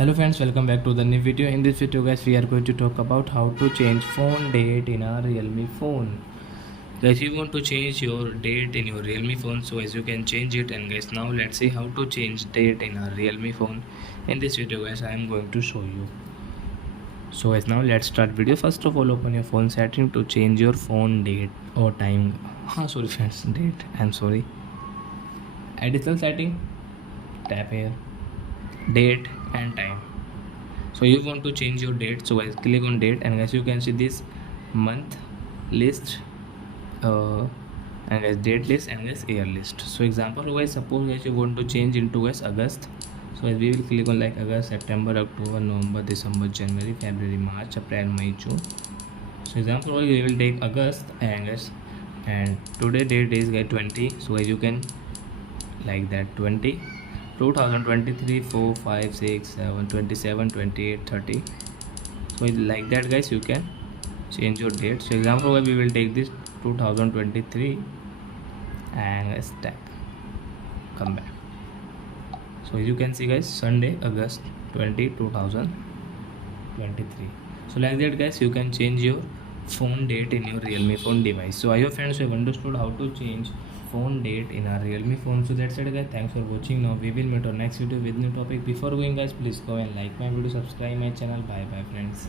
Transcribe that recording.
Hello friends, welcome back to the new video. In this video guys, we are going to talk about how to change phone date in our Realme phone. Guys, you want to change your date in your Realme phone, so as you can change it. And guys, now let's see how to change date in our Realme phone. In this video guys, I am going to show you. So as now let's start video. First of all, open your phone setting to change your phone date or time. Sorry friends, date, I'm sorry. Additional setting, tap here, date and time. So you want to change your date, so guys click on date, and as you can see this month list, and guys date list, and guys year list. So example guys, suppose guys you want to change into guys August, so as we will click on like August, September, October, November, December, January, February, March, April, May, June. So example guys, we will take August, and guys, and today date is guys 20, so guys you can like that 20 2023 4 5 6 7 27 28 30. So like that guys you can change your date. So example we will take this 2023 and step come back. So you can see guys Sunday August 20 2023. So like that guys you can change your phone date in your Realme phone device. So I hope friends you have understood how to change phone date in our Realme phone. So that's it guys, thanks for watching. Now we will meet our next video with new topic. Before going guys, please go and like my video, subscribe my channel. Bye bye friends.